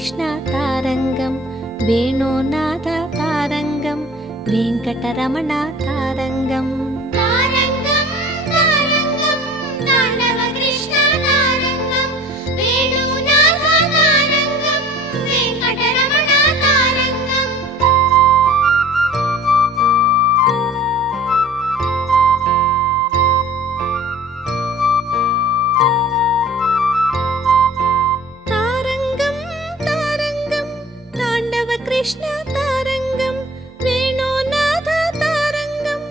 Krishna తారంగం Venunatha తారంగం Venkataramana తారంగం Krishna తారంగం Venunatha తారంగం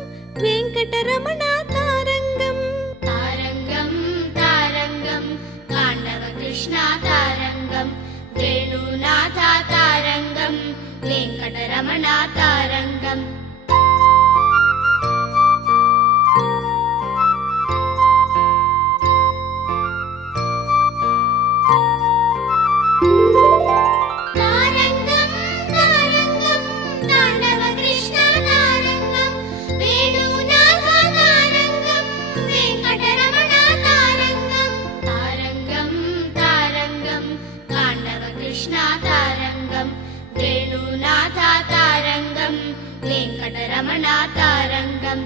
Venkataramana తారంగం తారంగం తారంగం Tandava Krishna తారంగం Venunatha తారంగం Venkataramana తారంగం Venunatha తారంగం Venkataramana తారంగం